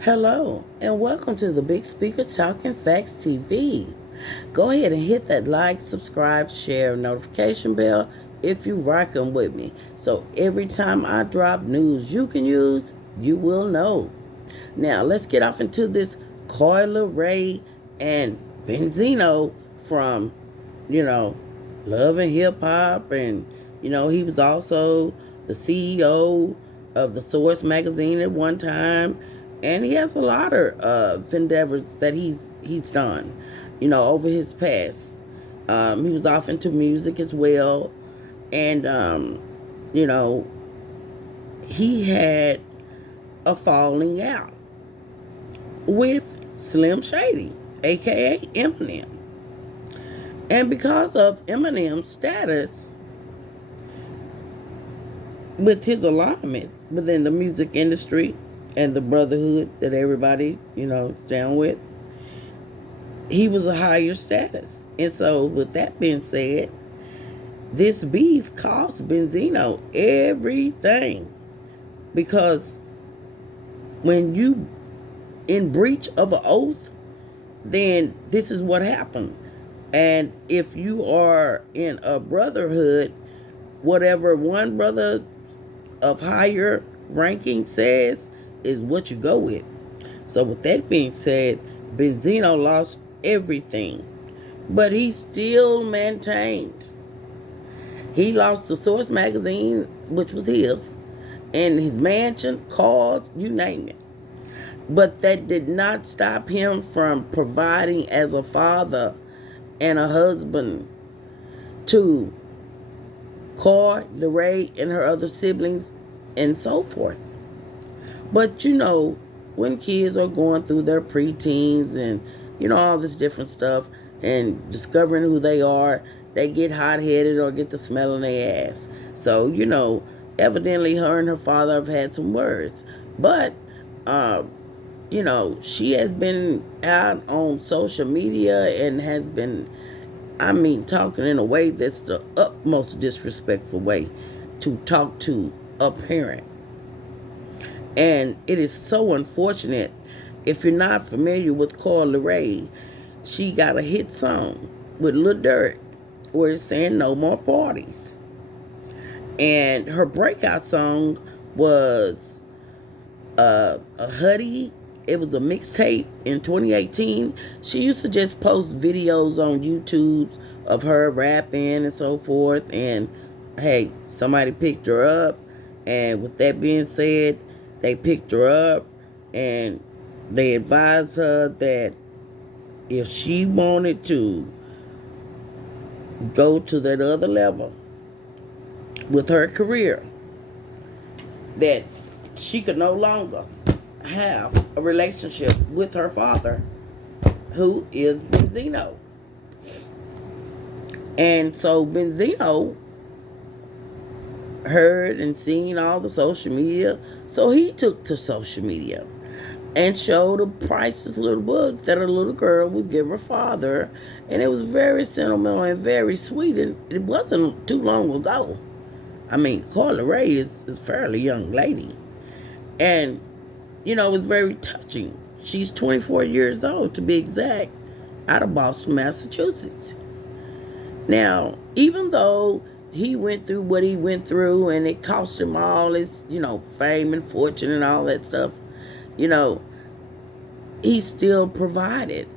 Hello, and welcome to the Big Speaker Talking Facts TV. Go ahead and hit that like, subscribe, share, notification bell if you rockin' with me. So every time I drop news you can use, you will know. Now let's get off into this Coi Leray and Benzino from, you know, Love and Hip Hop, and he was also the CEO of the Source magazine at one time, and he has a lot of endeavors that he's done, over his past. He was off into music as well, and you know, he had a falling out with Slim Shady, aka Eminem. And because of Eminem's status with his alignment within the music industry and the Brotherhood that everybody, is down with, he was a higher status. And so, with that being said, this beef cost Benzino everything. Because when you in breach of an oath, then this is what happened. And if you are in a brotherhood, whatever one brother of higher ranking says is what you go with. So with that being said, Benzino lost everything, but he still maintained. He lost the Source magazine, which was his, and his mansion, cars, you name it. But that did not stop him from providing as a father and a husband to Coi Leray and her other siblings and so forth. But when kids are going through their preteens and all this different stuff and discovering who they are, they get hot-headed or get the smell in their ass. So evidently her and her father have had some words. But she has been out on social media and has been, talking in a way that's the utmost disrespectful way to talk to a parent. And it is so unfortunate. If you're not familiar with Coi Leray, she got a hit song with Lil Durk where it's saying no more parties. And her breakout song was a Huddy. It was a mixtape in 2018. She used to just post videos on YouTube of her rapping and so forth. And hey, somebody picked her up. And with that being said, they picked her up and they advised her that if she wanted to go to that other level with her career, that she could no longer have a relationship with her father, who is Benzino. And so Benzino heard and seen all the social media, so he took to social media and showed a priceless little book that a little girl would give her father, and it was very sentimental and very sweet, and it wasn't too long ago. Coi Leray is a fairly young lady, and it was very touching. She's 24 years old, to be exact, out of Boston, Massachusetts. Now, even though he went through what he went through and it cost him all his, fame and fortune and all that stuff, he still provided.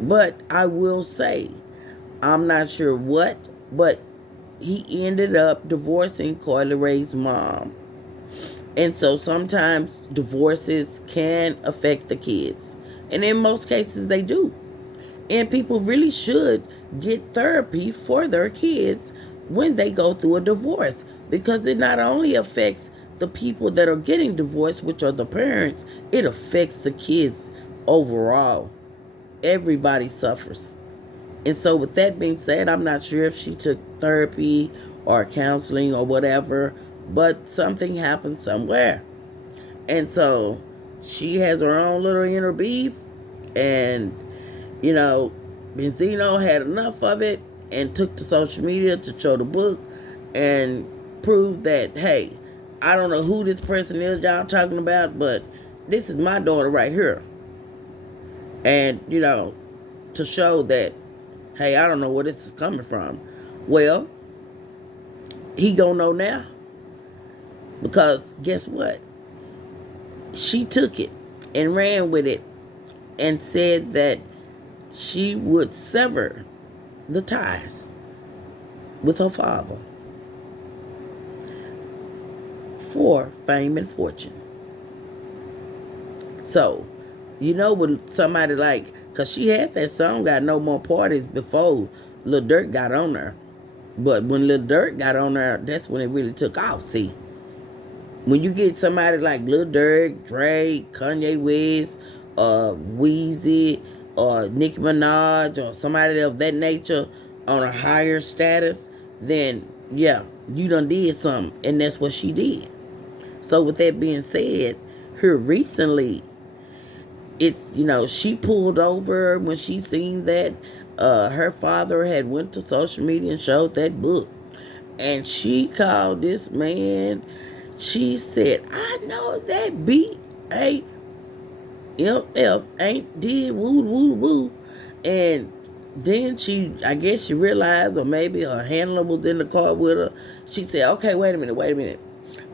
But I will say, I'm not sure what, but he ended up divorcing Coi Leray's mom. And so sometimes divorces can affect the kids. And in most cases they do. And people really should get therapy for their kids when they go through a divorce, because it not only affects the people that are getting divorced, which are the parents, it affects the kids overall. Everybody suffers. And so with that being said, I'm not sure if she took therapy or counseling or whatever, but something happened somewhere. And so she has her own little inner beef, and Benzino had enough of it and took to social media to show the book and prove that, hey, I don't know who this person is y'all talking about, but this is my daughter right here. And, to show that, hey, I don't know where this is coming from. Well, he gonna know now. Because guess what? She took it and ran with it and said that she would sever the ties with her father for fame and fortune. So, when somebody like, because she had that song, Got No More Parties, before Lil Durk got on there. But when Lil Durk got on there, that's when it really took off. See, when you get somebody like Lil Durk, Drake, Kanye West, Weezy, or Nicki Minaj, or somebody of that nature on a higher status, then yeah, you done did something, and that's what she did. So with that being said, here recently, she pulled over when she seen that her father had went to social media and showed that book, and she called this man. She said, I know that B.A.M.F. ain't did woo woo woo. And then I guess she realized, or maybe her handler was in the car with her. She said, okay, wait a minute.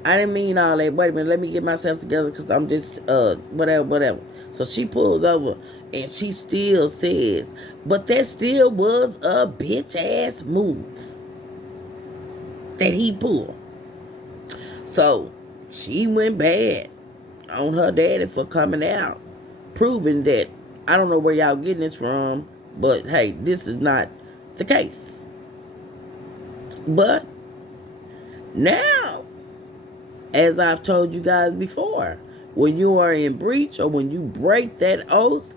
I didn't mean all that. Wait a minute, let me get myself together because I'm just, whatever. So she pulls over and she still says, but that still was a bitch ass move that he pulled. So she went bad on her daddy for coming out, proving that, I don't know where y'all getting this from, but hey, this is not the case. But now, as I've told you guys before, when you are in breach or when you break that oath,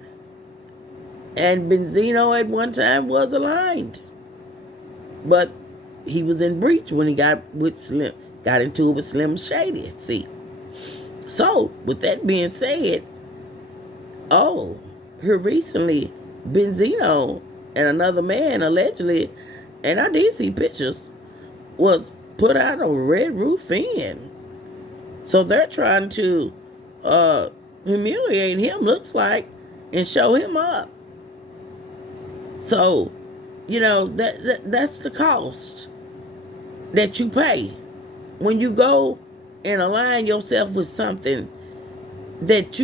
and Benzino at one time was aligned, but he was in breach when he got into it with Slim Shady. See, so with that being said, here recently, Benzino and another man allegedly, and I did see pictures, was put out a Red Roof Inn. So they're trying to humiliate him, looks like, and show him up. So, that's the cost that you pay when you go and align yourself with something that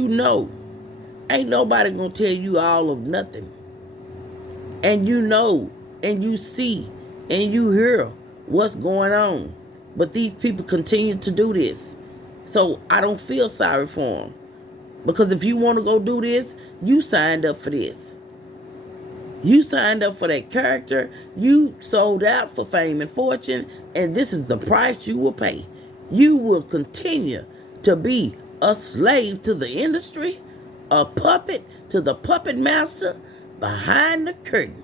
ain't nobody gonna tell you all of nothing. And and you see, and you hear what's going on. But these people continue to do this. So I don't feel sorry for them. Because if you want to go do this, you signed up for this. You signed up for that character. You sold out for fame and fortune. And this is the price you will pay. You will continue to be a slave to the industry, a puppet to the puppet master behind the curtain.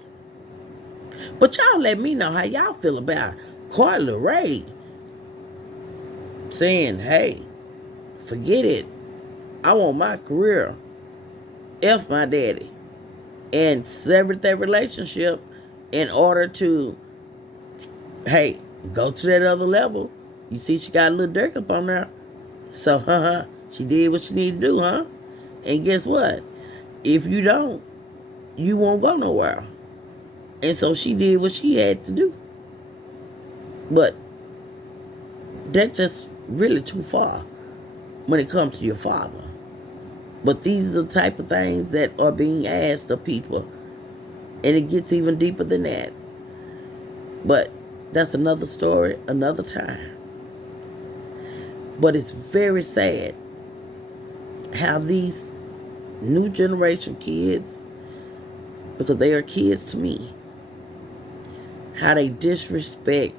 But y'all let me know how y'all feel about Coi Leray saying, hey, forget it. I want my career. F my daddy. And severed that relationship in order to, hey, go to that other level. You see she got a little Durk up on there. So, she did what she needed to do, huh? And guess what? If you don't, you won't go nowhere. And so she did what she had to do. But that's just really too far when it comes to your father. But these are the type of things that are being asked of people. And it gets even deeper than that. But that's another story, another time. But it's very sad how these new generation kids, because they are kids to me, how they disrespect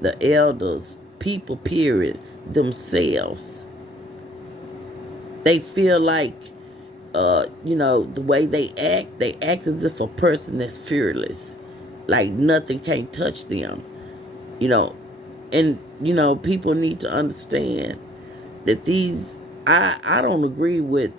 the elders, people, period, themselves. They feel like, the way they act as if a person that's fearless. Like nothing can't touch them. And, people need to understand that I don't agree with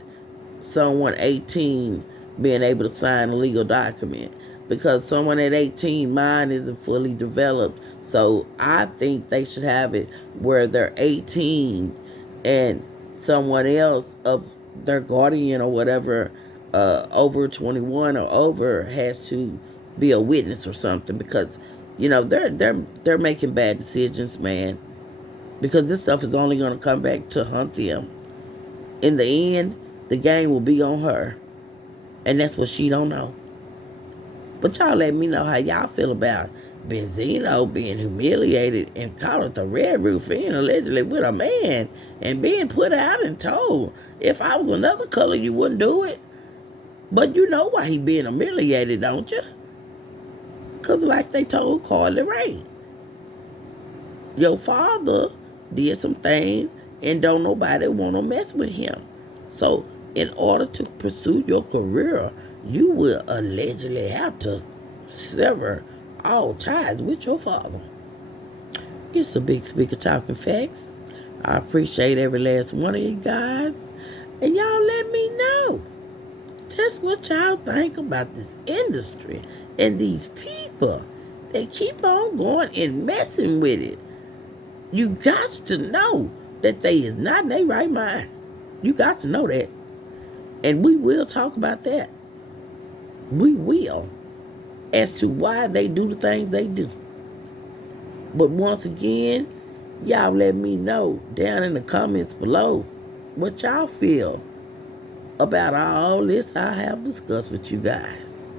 someone 18 being able to sign a legal document. Because someone at 18, mind isn't fully developed. So I think they should have it where they're 18 and someone else of their guardian or whatever, over 21 or over, has to be a witness or something, because they're making bad decisions, man. Because this stuff is only going to come back to hunt them. In the end, the game will be on her, and that's what she don't know. But y'all let me know how y'all feel about Benzino being humiliated and caught at the Red Roof Inn allegedly with a man and being put out and told, if I was another color, you wouldn't do it. But you know why he being humiliated, don't you? Because like they told Coi Leray, your father did some things and don't nobody want to mess with him. So in order to pursue your career, you will allegedly have to sever all ties with your father. It's a big speaker talking facts. I appreciate every last one of you guys. And y'all let me know just what y'all think about this industry and these people. They keep on going and messing with it. You got to know that they is not in their right mind. You got to know that. And we will talk about that. We will. As to why they do the things they do. But once again, y'all let me know down in the comments below what y'all feel about all this I have discussed with you guys.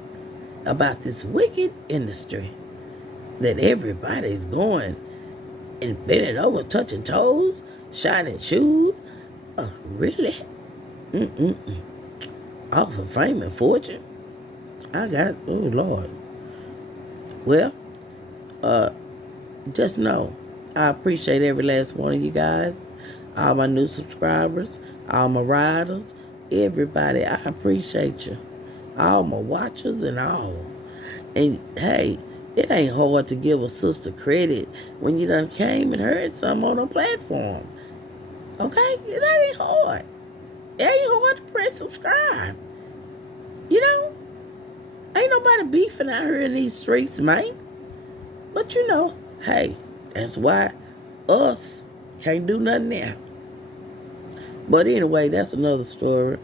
About this wicked industry that everybody's going and bending over, touching toes, shining shoes. Really? Off of fame and fortune? Oh Lord. Well, just know, I appreciate every last one of you guys. All my new subscribers, all my riders, everybody, I appreciate you. All my watchers and all. And hey, it ain't hard to give a sister credit when you done came and heard something on a platform. Okay? That ain't hard. It ain't hard to press subscribe. You know? Ain't nobody beefing out here in these streets, man. But hey, that's why us can't do nothing now. But anyway, that's another story.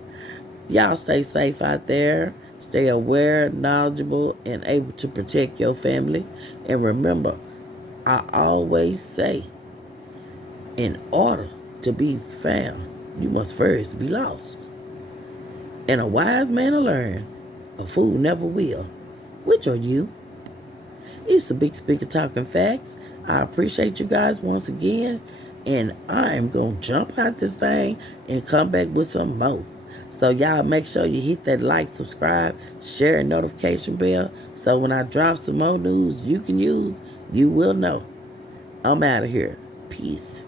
Y'all stay safe out there. Stay aware, knowledgeable, and able to protect your family. And remember, I always say, in order to be found, you must first be lost. And a wise man will learn, a fool never will. Which are you? It's a big speaker talking facts. I appreciate you guys once again. And I am going to jump out this thing and come back with some more. So y'all make sure you hit that like, subscribe, share, and notification bell. So when I drop some more news you can use, you will know. I'm out of here. Peace.